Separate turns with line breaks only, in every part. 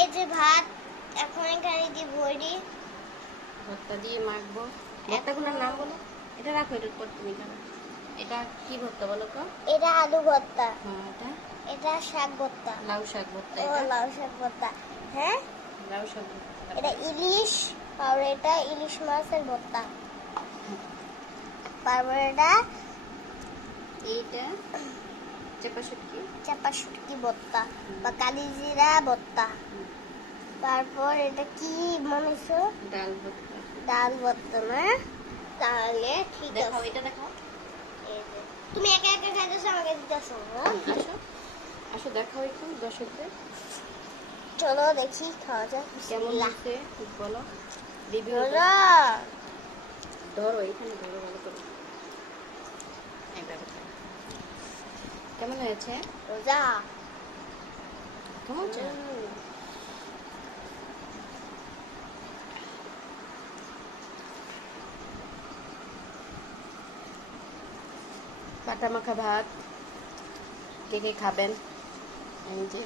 এই যে ভাত এখন এখানে দিয়ে ভরি
ভর্তা দিয়ে মাখবো। ভর্তাগুলোর নাম বলো। এটা রাখো এটার পর তুমি খাবে এটা কি ভর্তা বলো তো?
এটা আলু ভর্তা।
হ্যাঁ এটা?
এটা শাক ভর্তা।
লাউ শাক ভর্তা
ও লাউ শাক ভর্তা। হ্যাঁ?
লাউ শাক ভর্তা।
এটা ইলিশ আর এটা ইলিশ মাছের ভর্তা। তারপর এটা
এইটা? চেপা শুটকি?
চাপা শুটকি ভর্তা বা কালিজিরা ভর্তা তারপর এটা কি মনেছ
ডাল ভর্তা
ডাল ভর্তা না? তাহলে ঠিক আছে।
এটা
যে। তুমি একা একা খাইতেছো আমাকে দিতেছো হ্যাঁ?
আসো আসো দেখাও একটু দর্শকদের।
চলো দেখি খাওয়া যাক
কেমন। লাগছে বলো। রিভিউ
বলো।
ধরো এখানে ধরো ভালো করে এইভাবে ধরো। কেমন হয়েছে?
রোজা
কেমন হয়েছে পাটা মাখা ভাত কে কে খাবেন? এই যে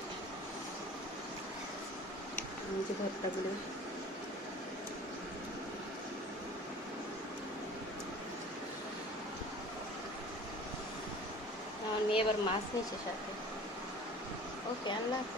এই যে ini bermas nih sih satu. Oke, Allah.